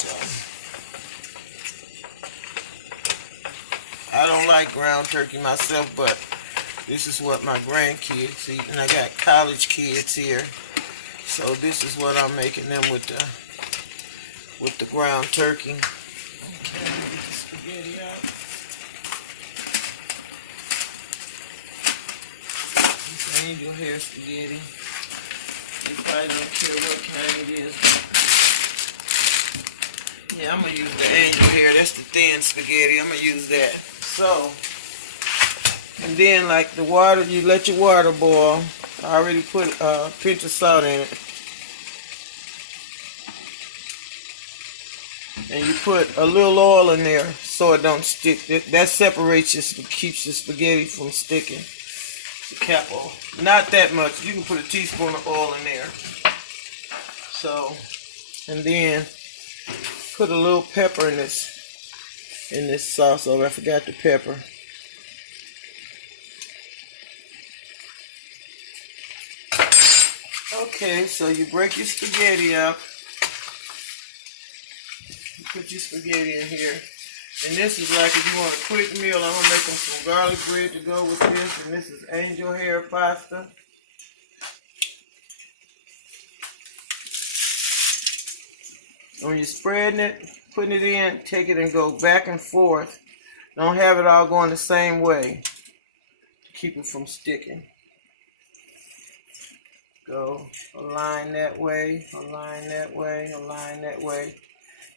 So I don't like ground turkey myself, but this is what my grandkids eat, and I got college kids here, so this is what I'm making them with the ground turkey. Okay, let me get the spaghetti out. This angel hair spaghetti. You probably don't care what kind it is. Yeah, I'm gonna use the angel hair. That's the thin spaghetti. I'm gonna use that. So, and then like the water, you let your water boil. I already put a pinch of salt in it. And you put a little oil in there so it don't stick. That separates your, keeps the spaghetti from sticking. It's a capo. Not that much. You can put a teaspoon of oil in there. So, and then put a little pepper in this sauce. Oh, I forgot the pepper. Okay, so you break your spaghetti up. You put your spaghetti in here. And this is like if you want a quick meal, I'm going to make them some garlic bread to go with this. And this is angel hair pasta. When you're spreading it, putting it in, take it and go back and forth. Don't have it all going the same way to keep it from sticking. Go align that way, align that way, align that way.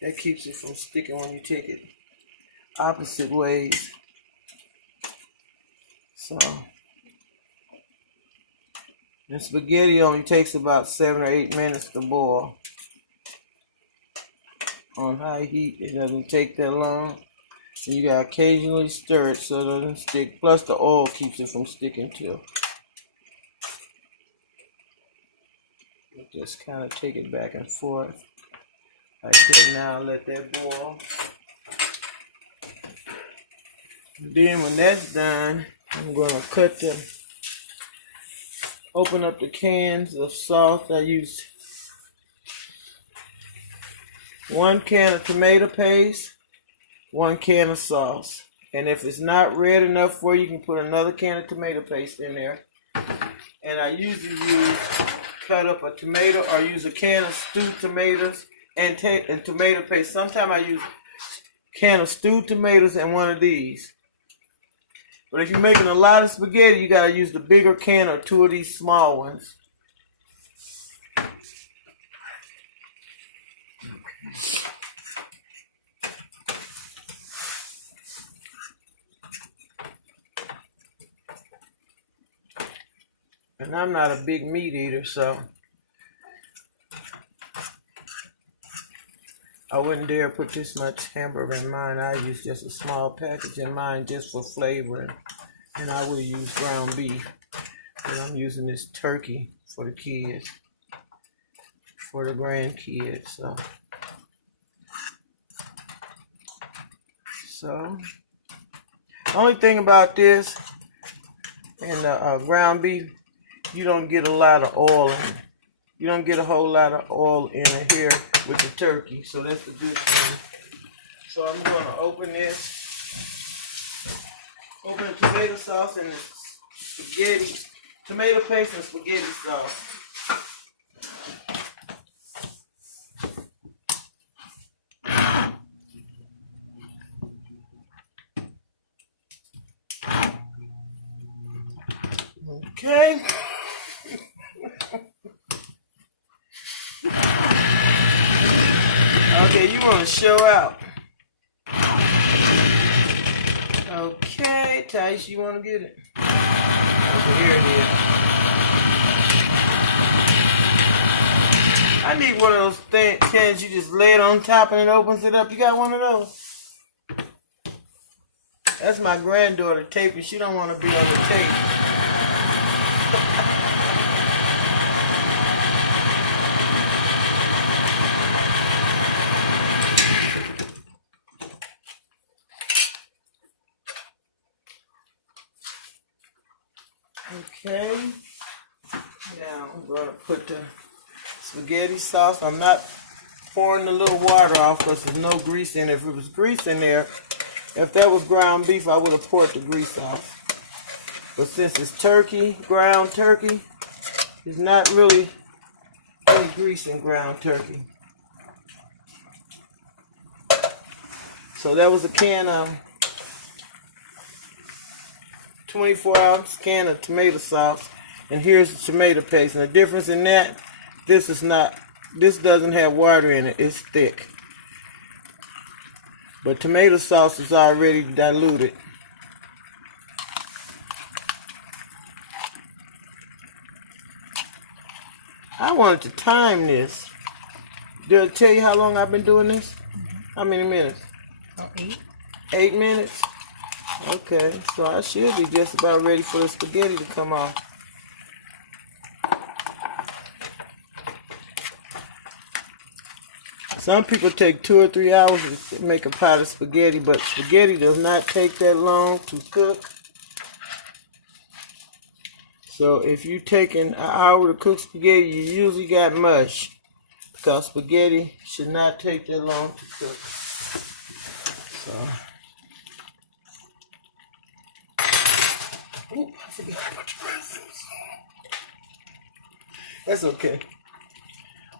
That keeps it from sticking when you take it opposite ways. So, the spaghetti only takes about 7 or 8 minutes to boil. On high heat, it doesn't take that long. And you gotta occasionally stir it so it doesn't stick. Plus the oil keeps it from sticking too. Just kind of take it back and forth. Like that now, let that boil. And then when that's done, I'm gonna open up the cans of sauce. I used 1 can of tomato paste, 1 can of sauce. And if it's not red enough for you, you can put another can of tomato paste in there. And I usually cut up a tomato or use a can of stewed tomatoes and tomato paste. Sometimes I use a can of stewed tomatoes and one of these. But if you're making a lot of spaghetti, you gotta use the bigger can or 2 of these small ones. And I'm not a big meat eater, so I wouldn't dare put this much hamburger in mine. I use just a small package in mine just for flavor. And I will use ground beef. And I'm using this turkey for the kids, for the grandkids. So only thing about this and the ground beef, you don't get a lot of oil in it. You don't get a whole lot of oil in it here with the turkey, so that's the good thing. So I'm going to open the tomato sauce and the spaghetti, tomato paste and spaghetti sauce. Okay. Okay, you want to show out. Okay, Tice, you want to get it? Okay, here it is. I need one of those cans you just lay it on top and it opens it up. You got one of those? That's my granddaughter taping. She don't want to be on the tape. Okay, now I'm going to put the spaghetti sauce. I'm not pouring the little water off because there's no grease in it. If it was grease in there, if that was ground beef, I would have poured the grease off. But since it's turkey, ground turkey, there's not really any grease in ground turkey. So that was a can of 24-ounce can of tomato sauce. And here's the tomato paste. And the difference in that, this doesn't have water in it. It's thick. But tomato sauce is already diluted. I wanted to time this. Did I tell you how long I've been doing this? Mm-hmm. How many minutes? Oh, 8. 8 minutes? Okay, so I should be just about ready for the spaghetti to come off. Some people take 2 or 3 hours to make a pot of spaghetti, but spaghetti does not take that long to cook. So if you're taking an hour to cook spaghetti, you usually got mush, because spaghetti should not take that long to cook. So, oop, I forgot to put the raisins. That's okay.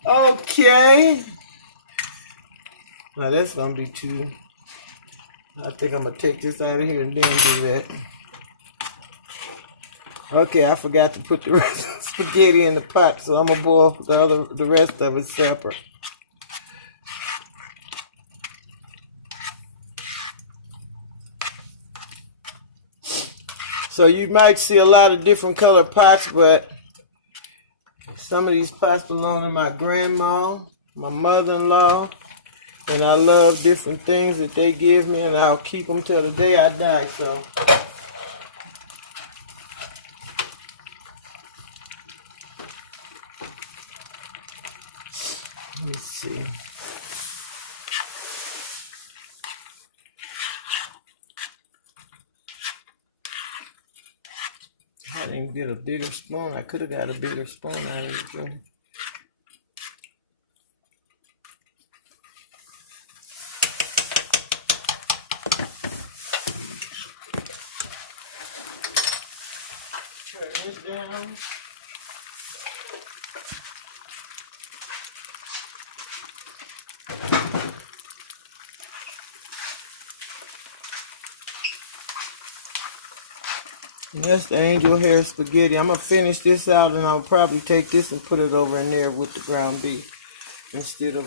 Okay. Now that's gonna be too. I think I'm gonna take this out of here and then do that. Okay, I forgot to put the rest of the spaghetti in the pot, so I'm gonna boil the rest of it separate. So you might see a lot of different colored pots, but some of these pots belong to my grandma, my mother-in-law, and I love different things that they give me, and I'll keep them till the day I die. So. Let's see. I didn't get a bigger spoon. I could have got a bigger spoon out of it. Really. Turn this down. And that's the angel hair spaghetti. I'm going to finish this out, and I'll probably take this and put it over in there with the ground beef instead of,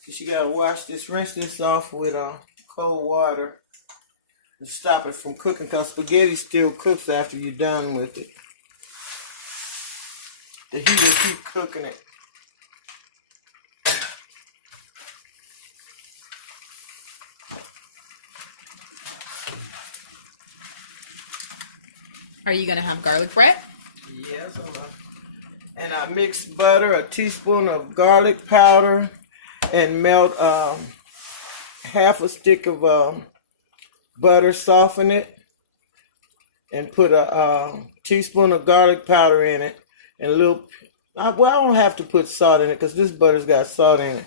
because you got to wash this, rinse this off with cold water to stop it from cooking, because spaghetti still cooks after you're done with it. The heat will keep cooking it. Are you going to have garlic bread? Yes, and I mix butter, a teaspoon of garlic powder, and melt half a stick of butter, soften it, and put a teaspoon of garlic powder in it, and a little, I don't have to put salt in it because this butter's got salt in it.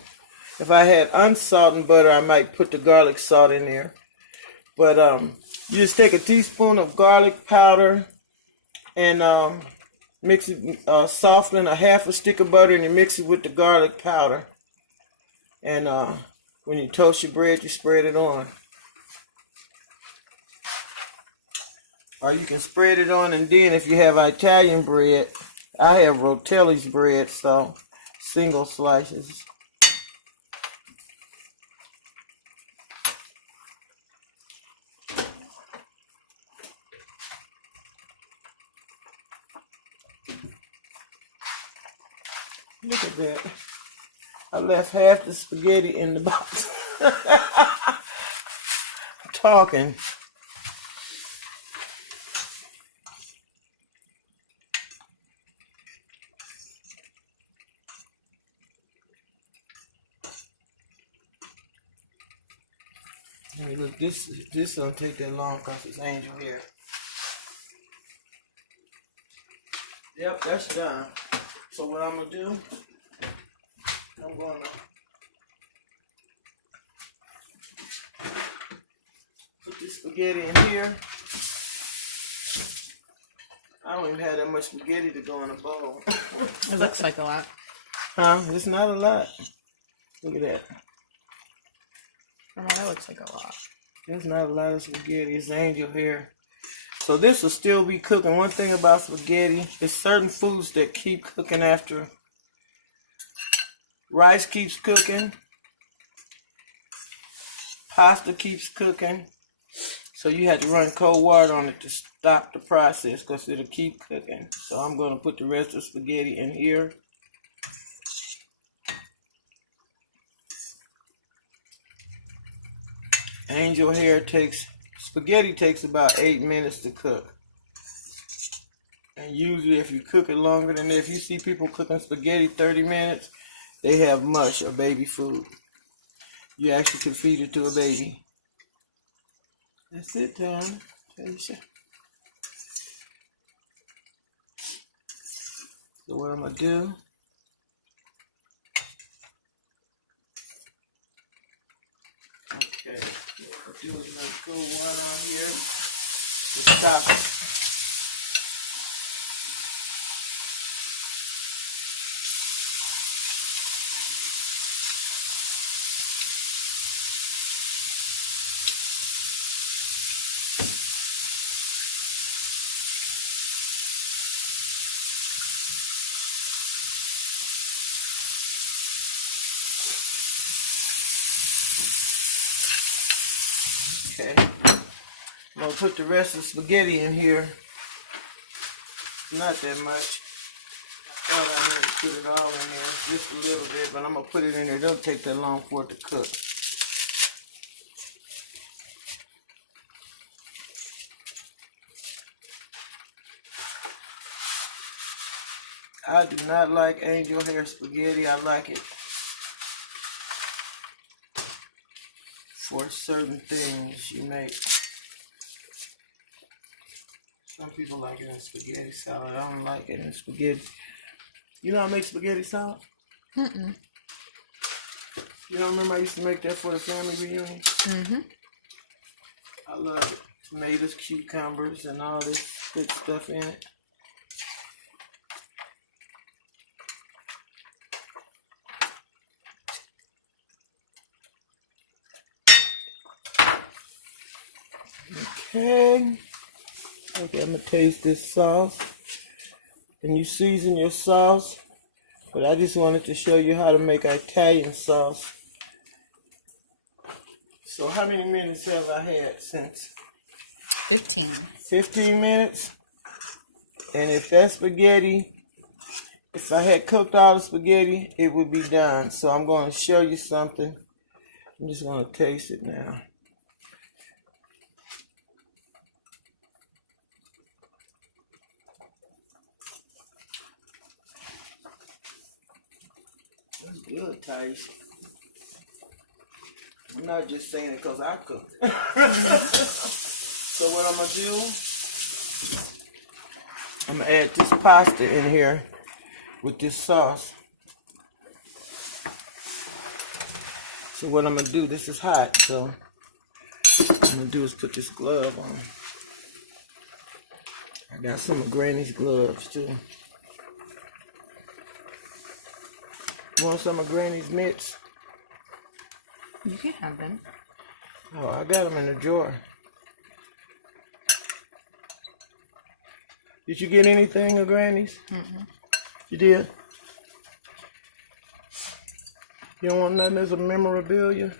If I had unsalted butter, I might put the garlic salt in there. But you just take a teaspoon of garlic powder and mix it, soften a half a stick of butter, and you mix it with the garlic powder. And when you toast your bread, you spread it on. Or you can spread it on, and then if you have Italian bread, I have Rotelli's bread, so single slices. Look at that. I left half the spaghetti in the box. I'm talking. Hey, look, this don't take that long because it's angel hair. Yep, that's done. So what I'm gonna do, I'm gonna put this spaghetti in here. I don't even have that much spaghetti to go in a bowl. It looks like a lot. Huh? It's not a lot. Look at that. Oh, that looks like a lot. There's not a lot of spaghetti. It's angel hair. So this will still be cooking. One thing about spaghetti is certain foods that keep cooking after. Rice keeps cooking. Pasta keeps cooking. So you have to run cold water on it to stop the process because it'll keep cooking. So I'm going to put the rest of the spaghetti in here. Angel hair spaghetti takes about 8 minutes to cook. And usually if you cook it longer than that, if you see people cooking spaghetti 30 minutes, they have mush or baby food. You actually can feed it to a baby. That's it, Tom. So what I'm going to do, okay, what I'm going to do is let cold water on here to stop it. Okay, I'm going to put the rest of the spaghetti in here. Not that much. I thought I had to put it all in there, just a little bit, but I'm going to put it in there. It don't take that long for it to cook. I do not like angel hair spaghetti. I like it for certain things you make. Some people like it in spaghetti salad. I don't like it in spaghetti. You know how to make spaghetti salad? Mm-mm. You don't remember I used to make that for the family reunion? Mm-hmm. I love it. Tomatoes, cucumbers, and all this good stuff in it. Okay. Okay, I'm gonna taste this sauce. And you season your sauce. But I just wanted to show you how to make Italian sauce. So how many minutes have I had since? 15. 15 minutes. And if that spaghetti, if I had cooked all the spaghetti, it would be done. So I'm going to show you something. I'm just going to taste it now. That's good, Thais. I'm not just saying it because I cooked. So what I'm going to do, I'm going to add this pasta in here with this sauce. So what I'm going to do, this is hot, so what I'm going to do is put this glove on. I got some of Granny's gloves too. Want some of Granny's mitts? You can have them. Oh, I got them in the drawer. Did you get anything of Granny's? Mm-mm. You did? You don't want nothing as a memorabilia?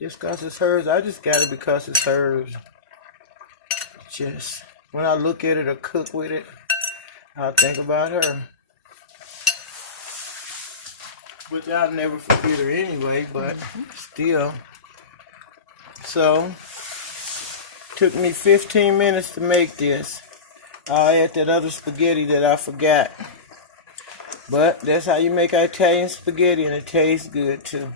Just because it's hers? I just got it because it's hers. Just, when I look at it or cook with it, I'll think about her. Which I'll never forget her anyway, but still. So, took me 15 minutes to make this. I'll add that other spaghetti that I forgot. But that's how you make Italian spaghetti, and it tastes good too.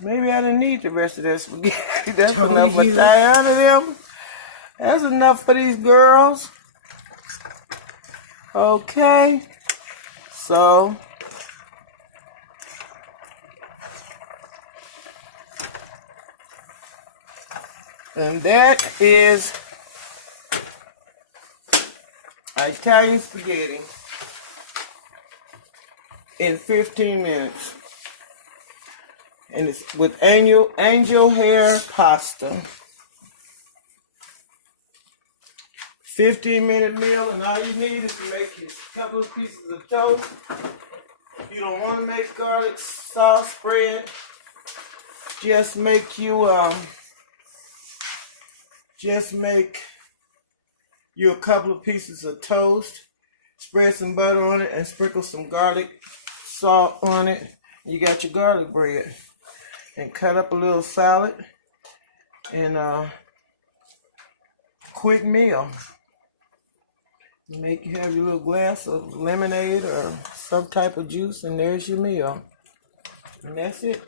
Maybe I didn't need the rest of that spaghetti. That's Totally enough for you. Diana them. That's enough for these girls. Okay. So and that is Italian spaghetti in 15 minutes. And it's with angel hair pasta. 15-minute meal, and all you need is to make a couple of pieces of toast. If you don't want to make garlic sauce spread, just make you a couple of pieces of toast, spread some butter on it, and sprinkle some garlic salt on it. You got your garlic bread. And cut up a little salad and quick meal. Have your little glass of lemonade or some type of juice, and there's your meal. And that's it.